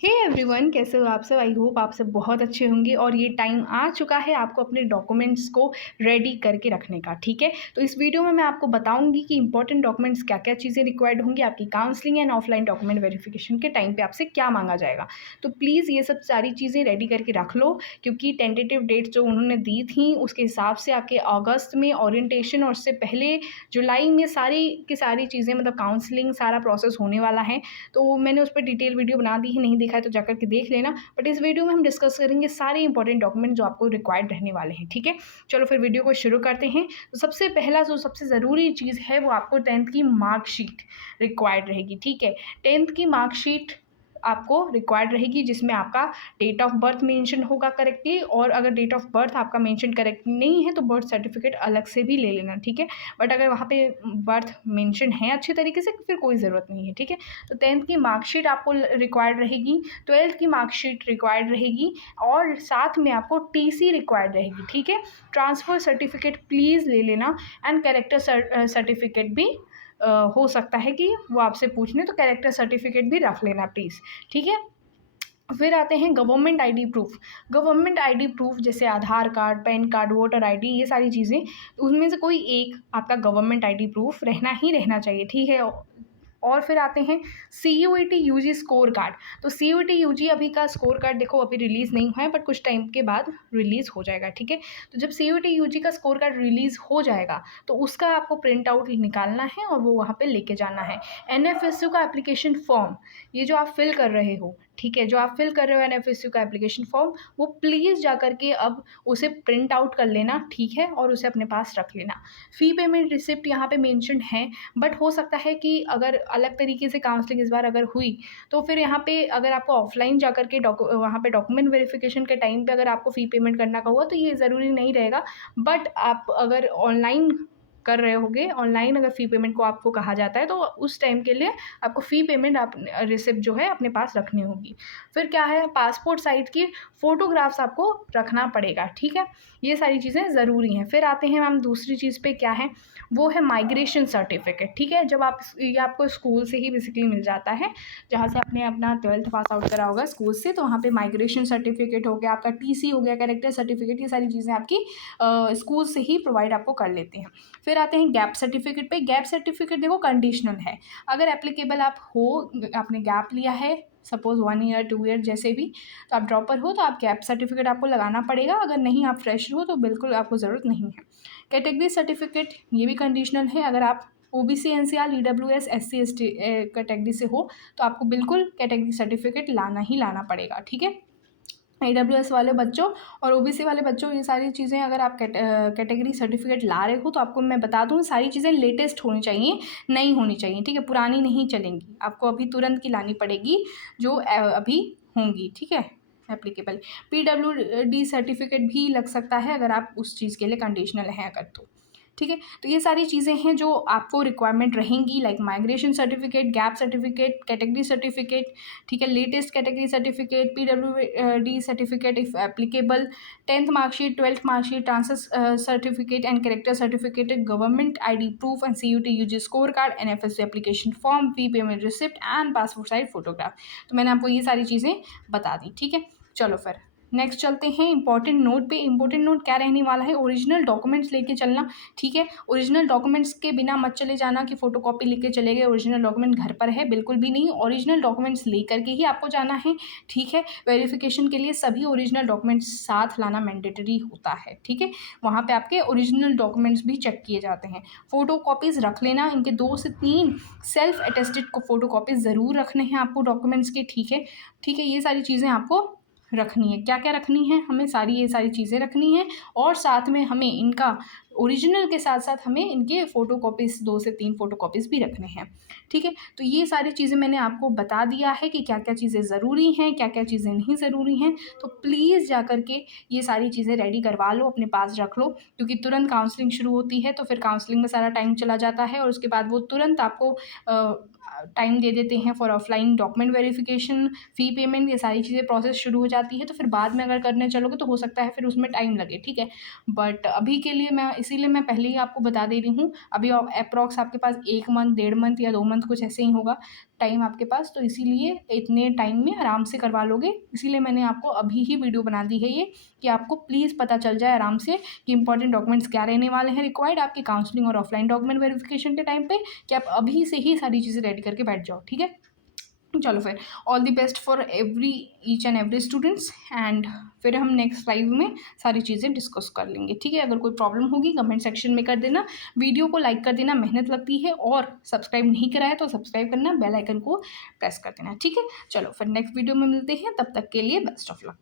Hey everyone, कैसे हो आप सब। आई होप आप सब बहुत अच्छे होंगे और ये टाइम आ चुका है आपको अपने डॉक्यूमेंट्स को रेडी करके रखने का। ठीक है, तो इस वीडियो में मैं आपको बताऊंगी कि इंपॉर्टेंट डॉक्यूमेंट्स क्या क्या चीज़ें रिक्वायर्ड होंगी आपकी counselling and offline document verification के टाइम पे आपसे क्या मांगा जाएगा। तो प्लीज़ ये सब सारी चीज़ें रेडी करके रख लो, क्योंकि टेंटेटिव डेट्स जो उन्होंने दी थी उसके हिसाब से आपके अगस्त में ओरिएंटेशन और उससे पहले जुलाई में सारी की सारी चीज़ें मतलब काउंसलिंग सारा प्रोसेस होने वाला है। तो मैंने उस पर डिटेल वीडियो बना दी है, नहीं देखा है तो जाकर के देख लेना। बट इस वीडियो में हम डिस्कस करेंगे सारे इंपॉर्टेंट डॉक्यूमेंट जो आपको रिक्वायर्ड रहने वाले हैं। ठीक है, चलो फिर वीडियो को शुरू करते हैं। तो सबसे पहला जो सबसे ज़रूरी चीज़ है वो आपको 10th की मार्कशीट रिक्वायर्ड रहेगी। ठीक है, 10th की मार्कशीट आपको रिक्वायर्ड रहेगी, जिसमें आपका डेट ऑफ बर्थ मेंशन होगा करेक्टली, और अगर डेट ऑफ बर्थ आपका मेंशन करेक्ट नहीं है तो बर्थ सर्टिफिकेट अलग से भी ले लेना। ठीक है, बट अगर वहाँ पे बर्थ मेंशन है अच्छे तरीके से फिर कोई ज़रूरत नहीं है। ठीक है, तो 10th की मार्कशीट आपको रिक्वायर्ड रहेगी, 12th की मार्कशीट रिक्वायर्ड रहेगी, और साथ में आपको टीसी रिक्वायर्ड रहेगी। ठीक है, ट्रांसफ़र सर्टिफिकेट प्लीज़ ले लेना, एंड कैरेक्टर सर्टिफिकेट भी हो सकता है कि वो आपसे पूछ लें, तो कैरेक्टर सर्टिफिकेट भी रख लेना प्लीज़। ठीक है, फिर आते हैं government ID proof. Government ID proof जैसे Aadhaar card, PAN card, voter ID, ये सारी चीज़ें, उनमें से कोई एक आपका गवर्नमेंट आईडी प्रूफ रहना ही रहना चाहिए। ठीक है, और फिर आते हैं CUET यूजी स्कोर कार्ड। तो CUET यूजी अभी का स्कोर कार्ड देखो अभी रिलीज़ नहीं हुआ है, बट कुछ टाइम के बाद रिलीज़ हो जाएगा। ठीक है, तो जब CUET यूजी का स्कोर कार्ड रिलीज़ हो जाएगा तो उसका आपको प्रिंट आउट निकालना है और वो वहाँ पे लेके जाना है। NFSU का एप्लीकेशन फॉर्म, ये जो आप फिल कर रहे हो, ठीक है, जो आप फिल कर रहे हो NFSU का एप्लीकेशन फॉर्म, वो प्लीज़ जा कर के अब उसे प्रिंट आउट कर लेना। ठीक है, और उसे अपने पास रख लेना। फ़ी पेमेंट रिसिप्ट यहाँ पे मेंशन है, बट हो सकता है कि अगर अलग तरीके से काउंसलिंग इस बार अगर हुई तो फिर यहाँ पे अगर आपको ऑफलाइन जाकर के वहाँ पे डॉक्यूमेंट वेरिफिकेशन के टाइम पे अगर आपको फ़ी पेमेंट करना का हुआ तो ये ज़रूरी नहीं रहेगा। बट आप अगर ऑनलाइन कर रहे होगे, ऑनलाइन अगर फ़ी पेमेंट को आपको कहा जाता है तो उस टाइम के लिए आपको फ़ी पेमेंट आप रिसिप्ट जो है अपने पास रखनी होगी। फिर क्या है, पासपोर्ट साइज़ की फ़ोटोग्राफ्स आपको रखना पड़ेगा। ठीक है, ये सारी चीज़ें ज़रूरी हैं। फिर आते हैं हम दूसरी चीज़ पे, क्या है, वो है माइग्रेशन सर्टिफिकेट। ठीक है, जब आप ये आपको स्कूल से ही बेसिकली मिल जाता है, जहाँ से आपने अपना 12th पास आउट करा होगा स्कूल से, तो वहाँ पे माइग्रेशन सर्टिफिकेट हो गया, आपका टीसी हो गया, कैरेक्टर सर्टिफिकेट, ये सारी चीज़ें आपकी स्कूल से ही प्रोवाइड आपको कर लेते हैं। फिर आते हैं गैप सर्टिफिकेट पे। गैप सर्टिफिकेट देखो कंडीशनल है, अगर एप्लीकेबल आप हो, आपने गैप लिया है सपोज़ 1 ईयर 2 ईयर जैसे भी, तो आप ड्रॉपर हो तो आप गैप सर्टिफिकेट आपको लगाना पड़ेगा। अगर नहीं, आप फ्रेशर हो तो बिल्कुल आपको ज़रूरत नहीं है। कैटेगरी सर्टिफिकेट ये भी कंडीशनल है, अगर आप OBC NCR EWS SC ST category से हो तो आपको बिल्कुल कैटेगरी सर्टिफिकेट लाना ही लाना पड़ेगा। ठीक है, AWS वाले बच्चों और OBC वाले बच्चों, ये सारी चीज़ें अगर आप कैटेगरी सर्टिफिकेट ला रहे हो तो आपको मैं बता दूँ सारी चीज़ें लेटेस्ट होनी चाहिए, नई होनी चाहिए। ठीक है, पुरानी नहीं चलेंगी, आपको अभी तुरंत की लानी पड़ेगी जो अभी होंगी। ठीक है, एप्लीकेबल। PWD सर्टिफिकेट भी लग सकता है अगर आप उस चीज़ के लिए कंडीशनल हैं अगर तो। ठीक है, तो ये सारी चीज़ें हैं जो आपको रिक्वायरमेंट रहेंगी, like migration certificate, gap certificate, category certificate, ठीक है, latest category certificate, PWD certificate if applicable, 10th marksheet, 12th marksheet, transfer certificate and character certificate, government ID proof and CUET UG score card, NFSU application form, fee payment receipt and passport size photograph. तो मैंने आपको ये सारी चीज़ें बता दी। ठीक है, चलो फिर नेक्स्ट चलते हैं इंपॉर्टेंट नोट पे। इंपॉर्टेंट नोट क्या रहने वाला है, ओरिजिनल डॉक्यूमेंट्स लेके चलना। ठीक है, ओरिजिनल डॉक्यूमेंट्स के बिना मत चले जाना कि फ़ोटोकॉपी लेके चले गए, ओरिजिनल डॉक्यूमेंट घर पर है, बिल्कुल भी नहीं। ओरिजिनल डॉक्यूमेंट्स लेकर के ही आपको जाना है। ठीक है, वेरिफिकेशन के लिए सभी ओरिजिनल डॉक्यूमेंट्स साथ लाना मैंडेटरी होता है। ठीक है, वहाँ पे आपके ओरिजिनल डॉक्यूमेंट्स भी चेक किए जाते हैं। फ़ोटोकॉपीज़ रख लेना, इनके 2 से 3 सेल्फ अटेस्टेड को फ़ोटोकॉपीज़ ज़रूर रखने हैं आपको डॉक्यूमेंट्स के। ठीक है, ठीक है, ये सारी चीज़ें आपको रखनी है। क्या क्या रखनी है, हमें ये सारी चीज़ें रखनी है, और साथ में हमें इनका ओरिजिनल के साथ साथ हमें इनके फ़ोटोकॉपीज़ 2 से 3 फ़ोटोकॉपीज़ भी रखने हैं। ठीक है, तो ये सारी चीज़ें मैंने आपको बता दिया है कि क्या क्या चीज़ें ज़रूरी हैं, क्या क्या चीज़ें नहीं ज़रूरी हैं। तो प्लीज़ जा कर के ये सारी चीज़ें रेडी करवा लो, अपने पास रख लो, क्योंकि तुरंत काउंसलिंग शुरू होती है तो फिर काउंसलिंग में सारा टाइम चला जाता है, और उसके बाद वो तुरंत आपको टाइम दे देते हैं for offline document verification, fee payment, ये सारी चीज़ें प्रोसेस शुरू हो जाती है। तो फिर बाद में अगर करने चलोगे तो हो सकता है फिर उसमें टाइम लगे। ठीक है, बट अभी के लिए मैं इसीलिए मैं पहले ही आपको बता दे रही हूँ, अभी अप्रॉक्स आपके पास 1 मंथ, 1.5 मंथ या 2 मंथ कुछ ऐसे ही होगा। टाइम आपके पास, तो इसीलिए इतने टाइम में आराम से करवा लोगे। इसीलिए मैंने आपको अभी ही वीडियो बना दी है ये, कि आपको प्लीज़ पता चल जाए आराम से कि इंपॉर्टेंट डॉक्यूमेंट्स क्या रहने वाले हैं रिक्वायर्ड आपकी काउंसलिंग और ऑफलाइन डॉक्यूमेंट वेरिफिकेशन के टाइम पे, कि आप अभी से ही सारी चीज़ें रेडी करके बैठ जाओ। ठीक है, चलो फिर all the best for each and every students, and फिर हम नेक्स्ट लाइव में सारी चीज़ें डिस्कस कर लेंगे। ठीक है, अगर कोई प्रॉब्लम होगी कमेंट सेक्शन में कर देना, वीडियो को लाइक कर देना, मेहनत लगती है, और सब्सक्राइब नहीं करा है तो सब्सक्राइब करना, बेल आइकन को प्रेस कर देना। ठीक है, चलो फिर नेक्स्ट वीडियो में मिलते हैं, तब तक के लिए बेस्ट ऑफ लक।